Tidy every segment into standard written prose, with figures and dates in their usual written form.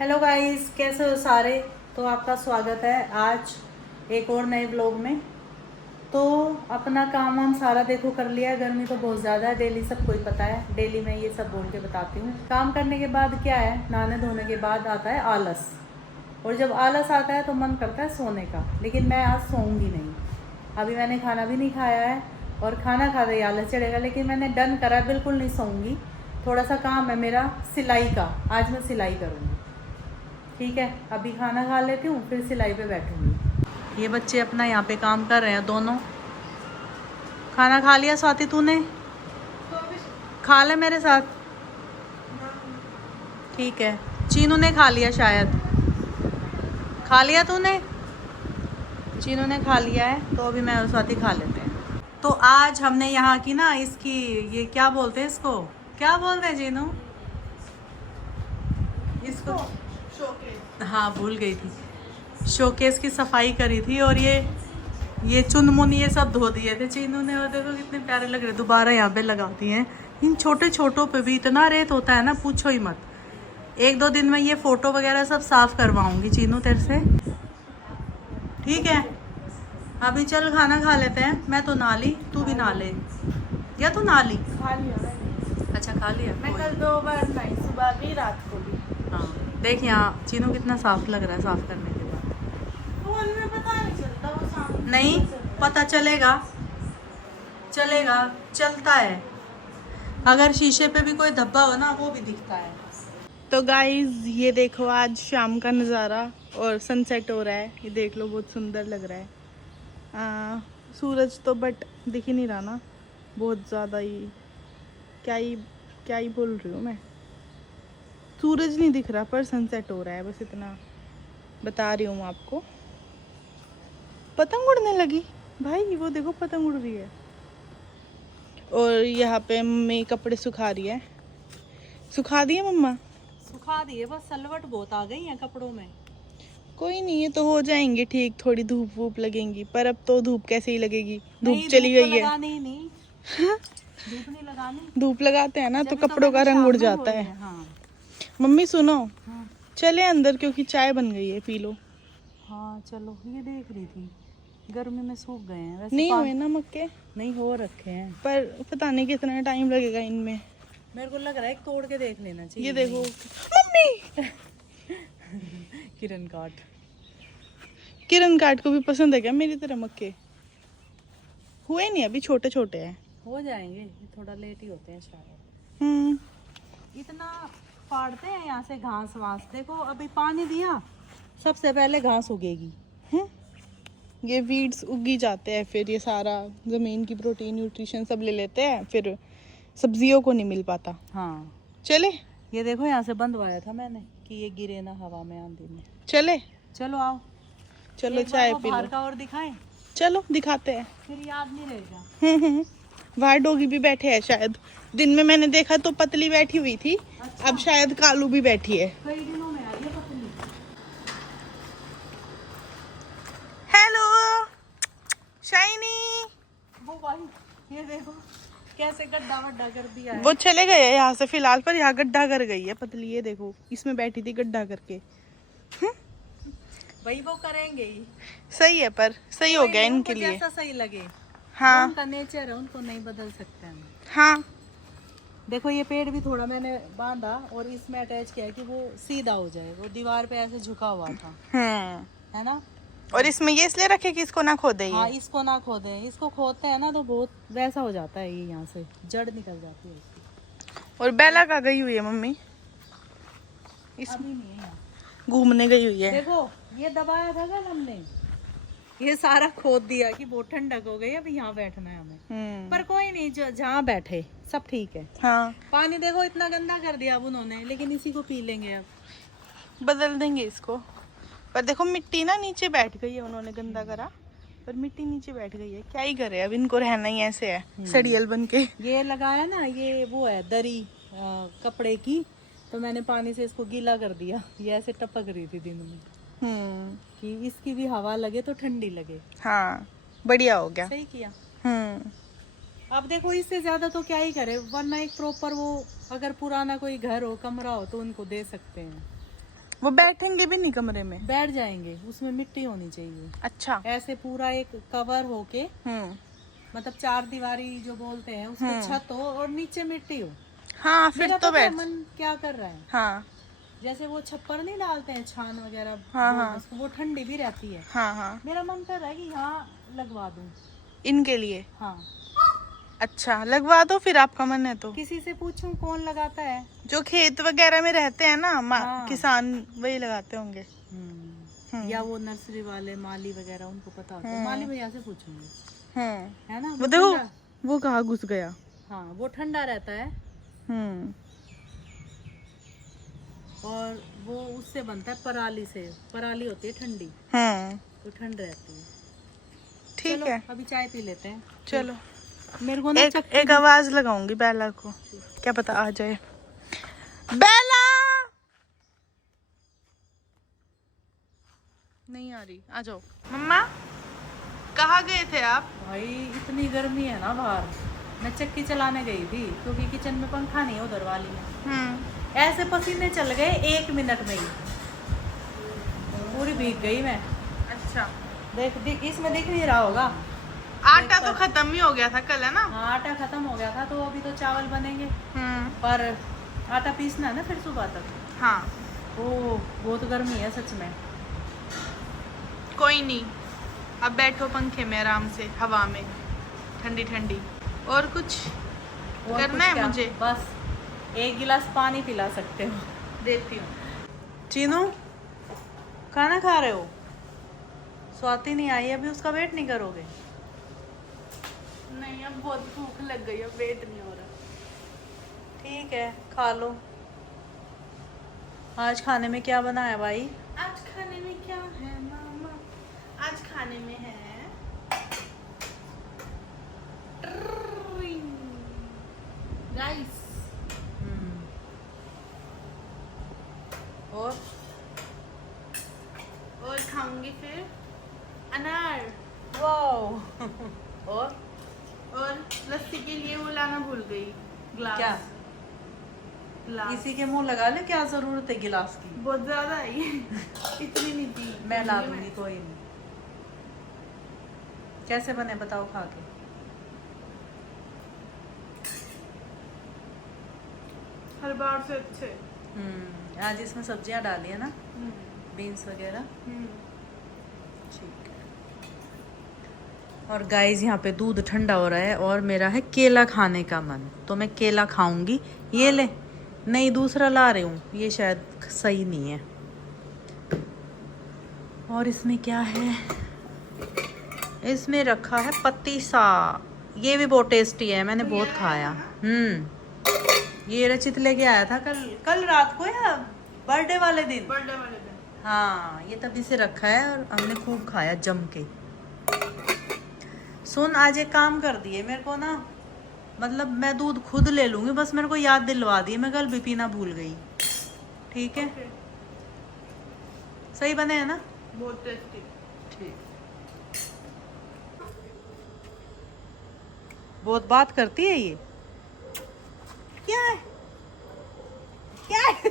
Hello guys, कैसे हो सारे। तो आपका स्वागत है आज एक और नए ब्लॉग में। तो अपना काम वाम सारा देखो कर लिया। गर्मी तो बहुत ज़्यादा है, डेली सबको ही पता है। डेली मैं ये सब बोल के बताती हूँ। काम करने के बाद क्या है, नहाने धोने के बाद आता है आलस। और जब आलस आता है तो मन करता है सोने का, लेकिन मैं आज सोऊंगी नहीं। अभी मैंने खाना भी नहीं खाया है और खाना खाते ही आलस चढ़ेगा, लेकिन मैंने डन करा, बिल्कुल नहीं सोऊंगी। थोड़ा सा काम है मेरा सिलाई का, आज मैं सिलाई करूँगी। ठीक है, अभी खाना खा लेती हूँ, फिर सिलाई पे बैठूंगी। ये बच्चे अपना यहाँ पे काम कर रहे हैं दोनों। खाना खा लिया स्वाति तूने? खा ले मेरे साथ। ठीक है, चीनू ने खा लिया शायद। खा लिया तूने? चीनू ने खा लिया है, तो अभी मैं और स्वाति खा लेते हैं। तो आज हमने यहाँ की ना इसकी, ये क्या बोलते हैं इसको, क्या बोलते हैं चीनू इसको? हाँ, भूल गई थी। शोकेस की सफाई करी थी और ये चुनमुन ये सब धो दिए थे चीनू ने। और देखो कितने प्यारे लग रहे, दोबारा यहाँ पे लगाती हैं। इन छोटे छोटों पे भी इतना रेत होता है ना, पूछो ही मत। एक दो दिन में ये फोटो वगैरह सब साफ करवाऊंगी चीनू तेरे से। ठीक है, अभी चल खाना खा लेते हैं। मैं तो नहा ली, तू भी नहा ले। या तू नहा ली? खा लिया मैंने। अच्छा, खा लिया। मैं कल 2 बार नहाई, सुबह भी रात को भी। हाँ, देख यहाँ चीनू कितना साफ लग रहा है साफ करने के बाद। फोन में पता नहीं चलता, वो सामने नहीं पता चलेगा, चलेगा, चलता है। अगर शीशे पे भी कोई धब्बा हो ना, वो भी दिखता है। तो गाइज ये देखो आज शाम का नज़ारा और सनसेट हो रहा है। ये देख लो, बहुत सुंदर लग रहा है। सूरज तो बट दिख ही नहीं रहा ना, बहुत ज़्यादा ही क्या ही बोल रही हूँ मैं। सूरज नहीं दिख रहा पर सनसेट हो रहा है, बस इतना बता रही हूँ आपको। पतंग उड़ने लगी भाई, वो देखो पतंग उड़ रही है। और यहाँ पे मम्मी कपड़े सुखा रही है। सुखा दिए मम्मा? सुखा दिए, बस सलवट बहुत आ गई है कपड़ों में। कोई नहीं, ये तो हो जाएंगे ठीक। थोड़ी धूप वूप लगेंगी, पर अब तो धूप कैसे ही लगेगी, धूप नहीं, चली धूप तो गई है। लगानी ही नहीं। धूप नहीं लगानी। धूप लगाते हैं ना तो जब कपड़ों का मैंने रंग शाम उड़ में जाता बोई है। हाँ। मम्मी सुनो, हाँ चले अंदर क्योंकि चाय बन गई है, पी लो। हाँ, चलो। ये देख रही थी, गर्मी में सूख गए हैं वैसे। नहीं हुए ना मक्के, नहीं हो रखे हैं, पर पता नहीं कितना टाइम लगेगा इनमें। मेरे को लग रहा है एक तोड़ के देख लेना चाहिए। ये देखो मम्मी, किरण काट। किरण काट को भी पसंद है क्या मेरी तरह मक्के? हुए नहीं, अभी छोटे छोटे हैं। हो जाएंगे, ये थोड़ा लेट ही होते हैं शायद। इतना फाड़ते हैं यहाँ से घास वास। देखो अभी पानी दिया, सबसे पहले घास उगेगी। ये वीड्स उगी जाते हैं, फिर ये सारा जमीन की प्रोटीन न्यूट्रिशन सब ले लेते हैं, फिर सब्जियों को नहीं मिल पाता। हाँ, चले ये देखो यहाँ से बंधवाया था मैंने कि ये गिरे ना हवा में, आंधी में। चले चलो आओ, चलो एक बार चाय वो पी बाहर लो। का और दिखाएं, चलो दिखाते हैं। फिर याद नहीं रहेगा। वहाँ डॉगी भी बैठे हैं शायद। दिन में मैंने देखा तो पतली बैठी हुई थी। अच्छा। अब शायद कालू भी बैठी है। कई दिनों में आई है पतली। Hello shiny. वो भाई ये देखो कैसे गड्ढा वड्ढा कर दिया है। वो चले गए हैं यहाँ से फिलहाल, पर यहाँ गड्ढा कर गई है पतली। ये देखो, इसमें बैठी थी गड्ढा करके। भाई वो करेंगे ही। सही है, पर सही हो गया इनके लिए। जैसा सही लगे। हाँ उनका नेचर है, उनको नहीं बदल सकते हम। हाँ। देखो ये पेड़ भी थोड़ा मैंने बांधा और इसमें अटैच किया है कि वो सीधा हो जाए। वो दीवार पे ऐसे झुका हुआ था, है ना। और इसमें ये इसलिए रखे कि इसको ना खोदे ये। हाँ, इसको ना खोदे। इसको खोदते हैं ना तो बहुत वैसा हो जाता है, ये यहाँ से जड़ निकल जाती है इसकी। और बेला का गई हुई है मम्मी, इस अभी नहीं है यहाँ। घूमने गई हुई है। देखो ये दबाया था कल हमने, ये सारा खोद दिया कि बहुत ठंडक हो गई, अभी यहाँ बैठना है हमें। पर कोई नहीं, जहाँ बैठे सब ठीक है। हाँ, पानी देखो इतना गंदा कर दिया अब उन्होंने, लेकिन इसी को पी लेंगे अब। बदल देंगे इसको। पर देखो मिट्टी ना नीचे बैठ गई है, उन्होंने गंदा करा पर मिट्टी नीचे बैठ गई है। क्या ही करे, अब इनको रहना ही ऐसे है सड़ियल बन के। ये लगाया ना, ये वो है दरी कपड़े की, तो मैंने पानी से इसको गीला कर दिया। ये ऐसे टपक रही थी दिन में कि इसकी भी हवा लगे तो ठंडी लगे। हाँ, बढ़िया हो गया। सही किया। हम्म। अब देखो इससे ज्यादा तो क्या ही करे, वरना एक प्रॉपर वो अगर पुराना कोई घर हो, कमरा हो, तो उनको दे सकते हैं। वो बैठेंगे भी नहीं कमरे में? बैठ जाएंगे, उसमें मिट्टी होनी चाहिए। अच्छा। ऐसे पूरा एक कवर होके, मतलब 4 दीवारी जो बोलते हैं, उस पे छत हो और नीचे मिट्टी हो। हाँ फिर मेरा तो पता है बैठ। मन क्या कर रहा है, हाँ जैसे वो छप्पर नहीं डालते हैं छान वगैरह, हाँ बोलते हैं हाँ उसको, वो ठंडी भी रहती है। हाँ हाँ मेरा मन कर रहा है कि यहाँ लगवा दूं। इनके लिए। हाँ, अच्छा लगवा दो फिर, आपका मन है तो। किसी से पूछूं कौन लगाता है? जो खेत वगैरह में रहते हैं ना हाँ। किसान, वही लगाते होंगे। या वो नर्सरी वाले माली वगैरह, उनको पता होता है। माली भैया से पूछूंगी, है ना? वो देखो ठंडा- वो कहाँ घुस गया। हाँ, वो ठंडा रहता है और वो उससे बनता है पराली से। पराली होती है ठंडी, तो ठंड रहती है। ठीक चलो, है अभी चाय पी लेते हैं। चलो। मेरे को ना एक आवाज लगाऊंगी बेला को, क्या पता आ जाए। बेला नहीं आ रही, आ जाओ। मम्मा कहाँ गए थे आप? भाई इतनी गर्मी है ना बाहर, मैं चक्की चलाने गई थी क्योंकि किचन में पंखा नहीं है उधर वाली में। ऐसे पसीने चल गए 1 मिनट में ही, पूरी भीग गई मैं। अच्छा। देख इसमें दिख नहीं रहा होगा, आटा तो खत्म ही हो गया था कल, है ना? हाँ, आटा खत्म हो गया था, तो अभी तो चावल बनेंगे। पर आटा पीसना है ना फिर सुबह तक। हाँ। ओ, बहुत गर्मी है सच में। कोई नहीं, अब बैठो पंखे में आराम से, हवा में, ठंडी ठंडी। और कुछ और करना कुछ है क्या? मुझे? बस 1 गिलास पानी पिला सकते हो। देती हूँ। चीनू, खाना खा रहे हो? स्वाति नहीं आई अभी, उसका वेट नहीं करोगे? नहीं, अब बहुत भूख लग गई, अब वेट नहीं हो रहा। ठीक है, खा लो। आज खाने में क्या बना है भाई? आज खाने में क्या है मामा? आज खाने में है राइस। और खाऊंगी फिर अनार। वाह। और लस्सी के लिए वो लाना भूल गई, ग्लास। क्या? ग्लास इसी के मुंह लगा ले, क्या जरूरत है गिलास की? बहुत ज्यादा है ये। इतनी नहीं थी। मैं ला दूंगी, कोई नहीं। कैसे बने बताओ खा के। हर बार से अच्छे। आज इसमें सब्जियां डाली है ना, बीन्स वगैरह। ठीक है। और गाइस यहाँ पे दूध ठंडा हो रहा है और मेरा है केला खाने का मन, तो मैं केला खाऊंगी। ये ले, नहीं दूसरा ला रही हूँ, ये शायद सही नहीं है। और इसमें क्या है? इसमें रखा है पतीसा, ये भी बहुत टेस्टी है, मैंने बहुत खाया। ये रचित लेके आया था कल रात को या बर्थडे वाले दिन। हाँ, ये तभी से रखा है और हमने खूब खाया जम के। सुन, आज एक काम कर दिए मेरे को ना, मतलब मैं दूध खुद ले लूंगी, बस मेरे को याद दिलवा दिए, मैं कल भी पीना भूल गई। ठीक है? सही बने हैं ना? बहुत टेस्टी। ठीक। बहुत बात करती है ये। क्या है? क्या है?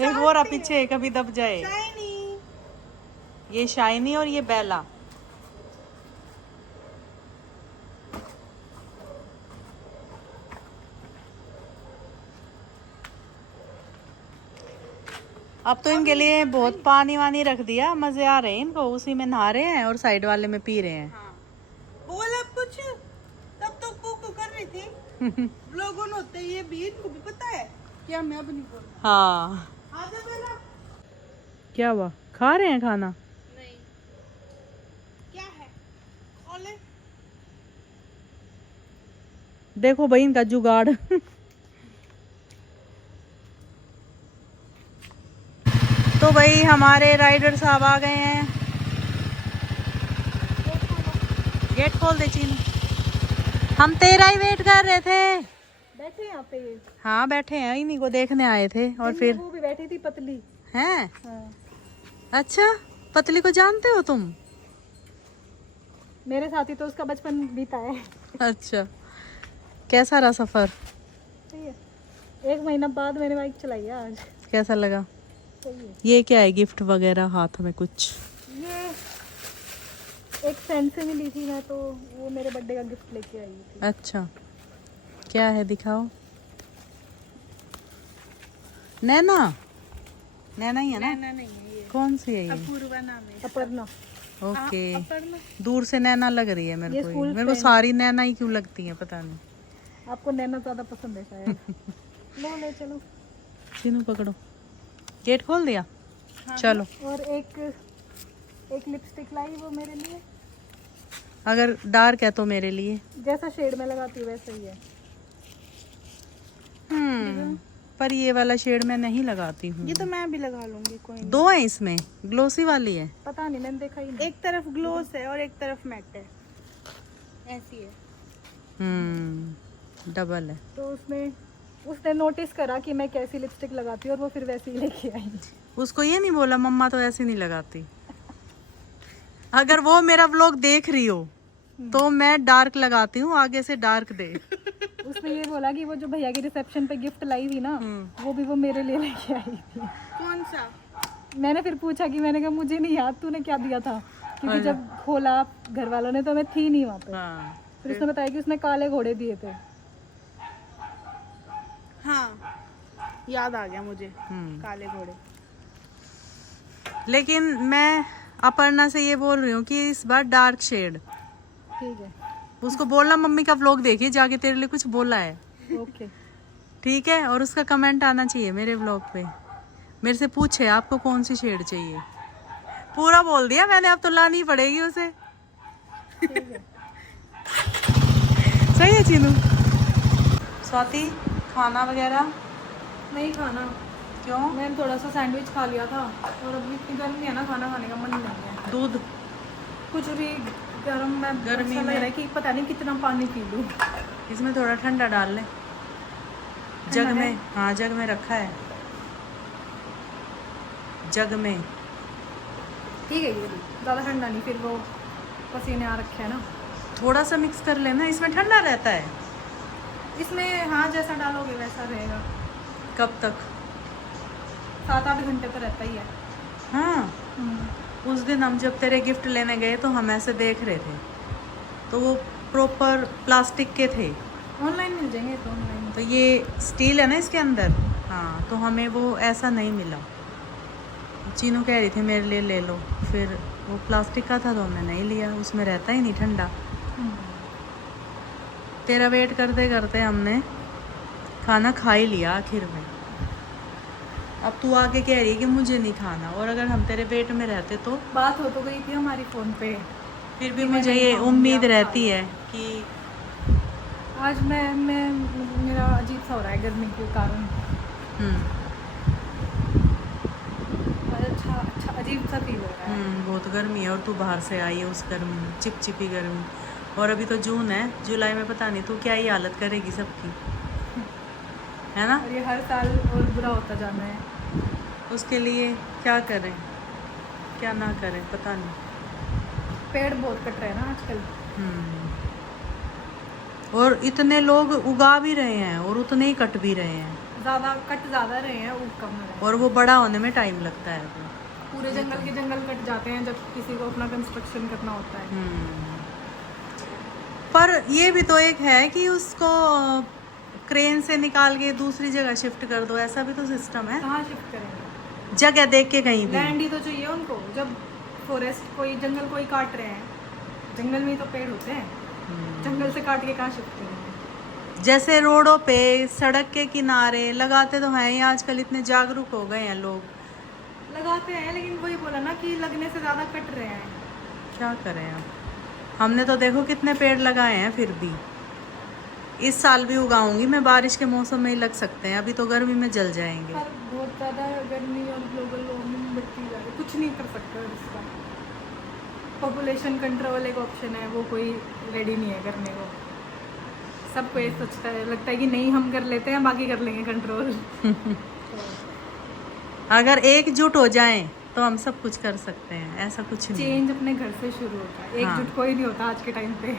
एक और पीछे कभी दब जाए। शाइनी। ये शाइनी और ये बेला। अब तो इनके लिए बहुत पानी वानी रख दिया, मजे आ रहे हैं इनको, उसी में नहा रहे हैं और साइड वाले में पी रहे हैं। हाँ। बोल अब कुछ, तब तो कुकू कर रही थी। लोगों होते ये भी, इनको भी पता है क्या, मैं अब नहीं बोल। हाँ, आजा बेला। क्या हुआ? खा रहे हैं खाना? नहीं, क्या है? ओले। देखो भाई इनका जुगाड़। तो भाई हमारे राइडर साहब आ गए हैं। गेट खोल दे चीनू, हम तेरा ही वेट कर रहे थे। बैठे यहाँ पे। हाँ बैठे हैं, इन्हीं को देखने आए थे। और फिर वो भी बैठी थी पतली। हैं? हाँ। अच्छा, पतली को जानते हो तुम? मेरे साथ ही तो उसका बचपन बीता है। अच्छा, कैसा रहा सफर? सही है। 1 महीना बाद मैंने बाइक चलाई है आज। कैसा लगा? सही है। ये क्या है गिफ्ट वगैरह हाथ में कुछ? ये एक फ्रेंड से मिली थी मैं, तो वो मेरे बर्थडे का गिफ्ट लेके आई थी। अच्छा, क्या है दिखाओ। नैना, नैना ही है ना? नैना नहीं है ये, कौन सी है ये? अपूर्वा नाम है। अपर्णा। ओके, अपर्णा। दूर से नैना लग रही है मेरे ये को। स्कूल मेरे को friend। सारी नैना ही क्यों लगती है पता नहीं। आपको नैना ज्यादा पसंद है शायद। लो ले चलो। चीनू पकड़ो, गेट खोल दिया। हाँ, चलो। और एक लिपस्टिक लाई, वो मेरे लिए। अगर डार्क है तो मेरे लिए। जैसा शेड में लगाती हूँ वैसा ही है। पर ये वाला शेड मैं नहीं लगाती हूँ। ये तो मैं भी लगा लूंगी, कोई नहीं। दो है इसमें, ग्लोसी वाली है। पता नहीं, मैंने देखा ही नहीं। एक तरफ ग्लोस है और एक तरफ मैट है, ऐसी है। डबल है। तो उसने नोटिस करा कि मैं कैसी लिपस्टिक लगाती हूँ और वो फिर वैसे ही लेके आई। उसको ये नहीं बोला मम्मा तो ऐसे नहीं लगाती? अगर वो मेरा व्लॉग देख रही हो तो मैं डार्क लगाती हूँ, आगे से डार्क दे। उसने ये बोला कि वो जो भैया की रिसेप्शन पे गिफ्ट लाई थी ना, वो भी वो मेरे लिए लेके आई थी। कौन सा? मैंने फिर पूछा कि, मैंने कहा मुझे नहीं याद तूने क्या दिया था, क्योंकि जब खोला घर वालों ने तो मैं थी नहीं वहाँ पे। हाँ। फिर उसने बताया कि उसने काले घोड़े दिए थे। हाँ, याद आ गया मुझे, काले घोड़े। लेकिन मैं अपर्णा से ये बोल रही हूँ कि इस बार डार्क शेड। ठीक है, उसको बोलना मम्मी का व्लॉग देखिए जाके, तेरे लिए कुछ बोला है। ओके। ठीक है, और उसका कमेंट आना चाहिए मेरे व्लॉग पे, मेरे से पूछे आपको कौन सी शेड चाहिए। पूरा बोल दिया मैंने, अब तो लानी पड़ेगी उसे। सही है चीनू। स्वाति, खाना वगैरह नहीं खाना। क्यों? मैंने थोड़ा सा सैंडविच खा लिया था, और अभी इतनी गर्मी है ना, खाना खाने का मन नहीं है। दूध कुछ भी गर्म में, गर्मी ऐसा लग में रहा है कि पता नहीं कितना पानी पी लूं। इसमें थोड़ा ठंडा डाल ले जग में। हाँ, जग में रखा है, जग में। ठीक है, ये ज़्यादा ठंडा नहीं, फिर वो पसीने आ रखे हैं ना। थोड़ा सा मिक्स कर लेना, इसमें ठंडा रहता है। इसमें हाँ, जैसा डालोगे वैसा रहेगा। कब तक? 7-8 घंटे तो रहता ही है। हाँ, उस दिन हम जब तेरे गिफ्ट लेने गए तो हम ऐसे देख रहे थे, तो वो प्रॉपर प्लास्टिक के थे। ऑनलाइन मिल जाएंगे तो ऑनलाइन। तो ये स्टील है ना इसके अंदर। हाँ, तो हमें वो ऐसा नहीं मिला। चीनू कह रही थी मेरे लिए ले लो, फिर वो प्लास्टिक का था तो हमने नहीं लिया, उसमें रहता ही नहीं ठंडा। तेरा वेट करते करते हमने खाना खा ही लिया आखिर में। अब तू आके कह रही है कि मुझे नहीं खाना, और अगर हम तेरे वेट में रहते तो? बात हो तो गई थी हमारी फ़ोन पे। फिर भी मुझे ये उम्मीद रहती है कि आज मैं मेरा अजीब सा हो रहा है गर्मी के कारण। अच्छा अजीब सा फील हो रहा है। बहुत गर्मी है, और तू बाहर से आई है उस गर्मी में, चिपचिपी गर्मी। और अभी तो जून है, जुलाई में पता नहीं तू क्या ही हालत करेगी सबकी, है ना? और ये हर साल और बुरा होता जाना है। उसके लिए क्या करें क्या ना करें पता नहीं। पेड़ बहुत कट रहे हैं ना आजकल। और इतने लोग उगा भी रहे हैं और उतने ही कट भी रहे हैं। ज़्यादा रहे हैं, उग कम रहे हैं। और वो बड़ा होने में टाइम लगता है। पूरे जंगल के जंगल कट जाते हैं जब किसी को अपना कंस्ट्रक्शन करना होता है। पर ये भी तो एक है कि उसको क्रेन से निकाल के दूसरी जगह शिफ्ट कर दो, ऐसा भी तो सिस्टम है। कहाँ शिफ्ट करेंगे? जगह देख के कहीं भी। लैंड ही तो चाहिए उनको। जब फॉरेस्ट कोई जंगल कोई काट रहे हैं, जंगल में ही तो पेड़ होते हैं, जंगल से काट के कहाँ शिफ्ट करेंगे? जैसे रोडों पे, सड़क के किनारे लगाते तो हैं ही आजकल, इतने जागरूक हो गए हैं लोग। लगाते हैं, लेकिन वही बोला ना कि लगने से ज़्यादा कट रहे हैं। क्या करें अब? हमने तो देखो कितने पेड़ लगाए हैं, फिर भी इस साल भी उगाऊंगी मैं, बारिश के मौसम में ही लग सकते हैं, अभी तो गर्मी में जल जाएंगे। पर बहुत ज़्यादा गर्मी और ग्लोबल वार्मिंग बढ़ती जा रही है, कुछ नहीं कर सकता इसका। पॉपुलेशन कंट्रोल एक ऑप्शन है, वो कोई रेडी नहीं है करने को। सबको ये सोचता है, लगता है कि नहीं हम कर लेते हैं, बाकी कर लेंगे कंट्रोल। अगर एकजुट हो जाएं तो हम सब कुछ कर सकते हैं, ऐसा कुछ नहीं। चेंज अपने घर से शुरू होता है। एकजुट कोई नहीं होता आज के टाइम पे।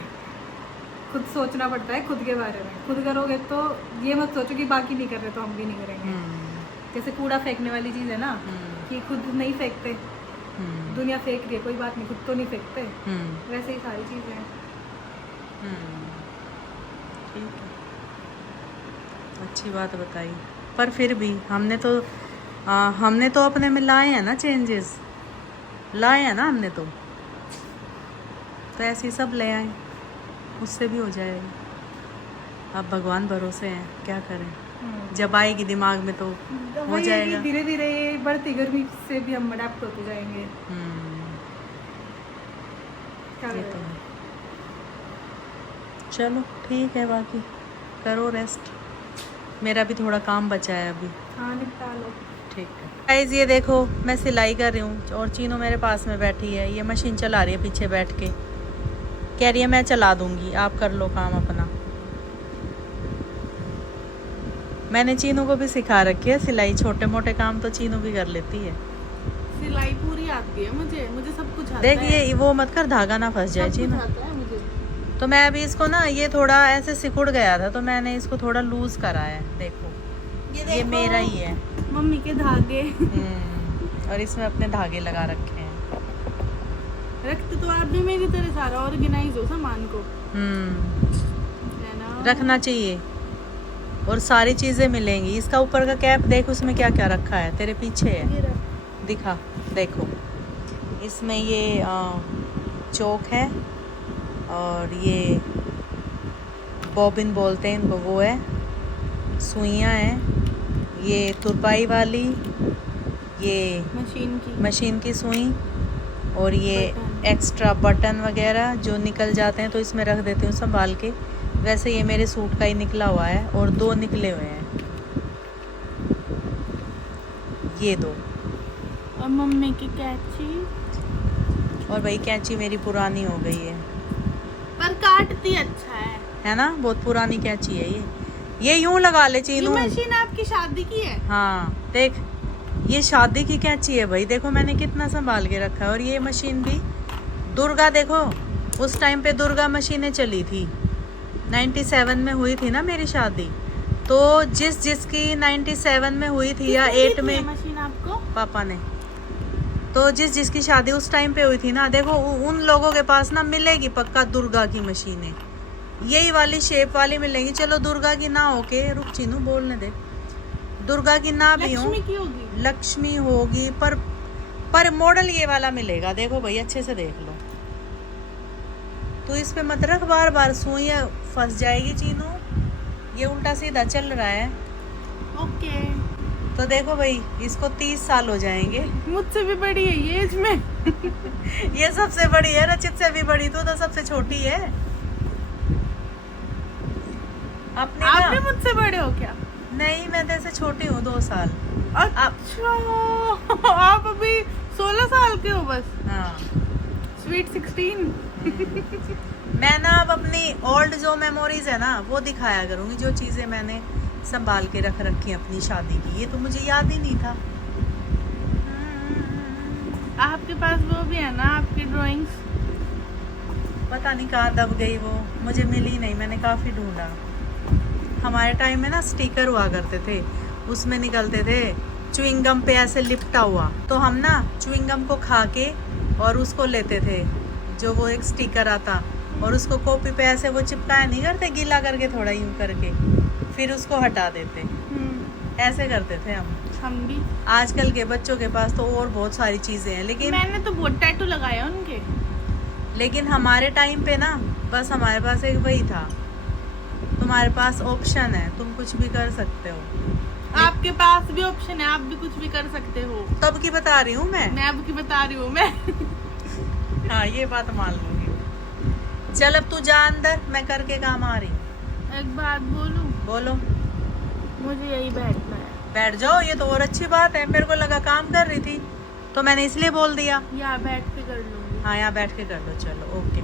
खुद सोचना पड़ता है खुद के बारे में। खुद करोगे तो ये मत सोचो कि बाकी नहीं कर रहे तो हम भी नहीं करेंगे। जैसे कूड़ा फेंकने वाली चीज़ है ना, कि खुद नहीं फेंकते, दुनिया फेंक रही है, कोई बात नहीं, खुद तो नहीं फेंकते, वैसे ही सारी चीज़ें हैं। ठीक है, अच्छी बात बताई। पर फिर भी हमने तो अपने में लाए हैं ना चेंजेस, लाए हैं ना हमने तो ऐसे ही सब ले आए, उससे भी हो जाएगा। अब भगवान भरोसे हैं, क्या करें, जब आएगी दिमाग में तो हो जाएगा। धीरे धीरे बढ़ती गर्मी से भी हम अडेप्ट होते जाएंगे। क्या ये करें? तो है। चलो ठीक है, बाकी करो रेस्ट, मेरा भी थोड़ा काम बचा है अभी। हाँ, निपटा लो। ठीक है गाइस, ये देखो मैं सिलाई कर रही हूँ और चीनू मेरे पास में बैठी है, ये मशीन चला रही है पीछे बैठ के, कह रही है मैं चला दूंगी, आप कर लो काम अपना। मैंने चीनू को भी सिखा रखी है सिलाई, छोटे मोटे काम तो चीनू भी कर लेती है। सिलाई पूरी आती है मुझे सब कुछ आता है। देखिए वो मत कर, धागा ना फंस जाए सब कुछ चीनू। आता है मुझे। तो मैं अभी इसको ना, ये थोड़ा ऐसे सिकुड़ गया था तो मैंने इसको थोड़ा लूज करा है। देखो ये मेरा ही है, मम्मी के धागे और इसमें अपने धागे लगा रखे हैं। रखते तो आप भी मेरी तरह सारा ऑर्गेनाइज हो सामान को, है ना? रखना चाहिए, और सारी चीजें मिलेंगी। इसका ऊपर का कैप देख, उसमें क्या क्या रखा है, तेरे पीछे है, ये रख। दिखा, देखो इसमें ये चोक है, और ये बॉबिन बोलते हैं इनको, वो है, सुइयाँ हैं, ये तुरपाई वाली, ये मशीन की सुई, और ये एक्स्ट्रा बटन वगैरह जो निकल जाते हैं तो इसमें रख देती हूँ संभाल के। वैसे ये मेरे सूट का ही निकला हुआ है, और 2 निकले हुए हैं, ये 2। और मम्मी की कैंची, और भाई कैंची मेरी पुरानी हो गई है, पर काटती अच्छा है ना, बहुत पुरानी कैंची है ये यूं लगा ले ये चीनू। मशीन आपकी शादी की है? हाँ देख, ये शादी की कैंची है भाई, देखो मैंने कितना संभाल के रखा है। और ये मशीन भी दुर्गा, देखो उस टाइम पे दुर्गा मशीनें चली थी, 97 में हुई थी ना मेरी शादी, तो जिसकी 97 में हुई थी या 8 में, मशीन आपको पापा ने, तो जिसकी शादी उस टाइम पे हुई थी ना, देखो उन लोगों के पास ना मिलेगी पक्का दुर्गा की मशीनें, यही वाली शेप वाली मिलेंगी। चलो दुर्गा की ना होके, रुक चीनू बोलने दे, दुर्गा की ना भी हो, लक्ष्मी की होगी, लक्ष्मी होगी, पर मॉडल ये वाला मिलेगा। देखो भाई अच्छे से देख लो, तो इस पे मत रख, बार बार सुई फंस जाएगी चीनू, ये उल्टा सीधा चल रहा है। ओके। तो देखो भाई इसको 30 साल हो जाएंगे। मुझसे भी बड़ी है ये एज में ये सबसे बड़ी है, रचित से भी बड़ी, तो सबसे छोटी है। आप भी मुझसे बड़े हो क्या? नहीं, मैं तेरे से छोटी हूँ 2 साल। अच्छा आप अभी 16 साल के हो बस? हाँ, स्वीट 16। मैं ना अब अपनी ओल्ड जो मेमोरीज है ना वो दिखाया करूंगी, जो चीजें मैंने संभाल के रख रखी अपनी शादी की, ये तो मुझे याद ही नहीं था। आपके पास वो भी है ना, आपकी ड्राइंग्स? पता नहीं कहाँ दब गई वो, मुझे मिली नहीं, मैंने काफी ढूंढा। हमारे टाइम में ना स्टिकर हुआ करते थे, उसमें निकलते थे च्युइंगम पे ऐसे लिपटा हुआ, तो हम ना च्युइंगम को खा के और उसको लेते थे, जो वो एक स्टिकर आता, और उसको कॉपी पे ऐसे वो चिपकाया नहीं करते, गीला करके थोड़ा यूं करके, फिर उसको हटा देते, ऐसे करते थे हम भी। आजकल के बच्चों के पास तो और बहुत सारी चीजें हैं, लेकिन मैंने तो बहुत टैटू लगाया उनके, लेकिन हमारे टाइम पे ना बस हमारे पास एक वही था, तुम्हारे पास ऑप्शन है, तुम कुछ भी कर सकते हो। आपके पास भी ऑप्शन है, आप भी कुछ भी कर सकते हो। तब की बता रही हूँ मैं अब की बता रही हूँ मैं हाँ, ये बात मान लूंगी। चल अब तू जा अंदर, मैं करके काम आ रही हूँ। एक बात बोलूं? बोलो। मुझे यही बैठना है। बैठ जाओ, ये तो और अच्छी बात है, मेरे को लगा काम कर रही थी तो मैंने इसलिए बोल दिया। यहाँ बैठ के कर लूंगी। हाँ, यहाँ बैठ के कर लो, चलो ओके।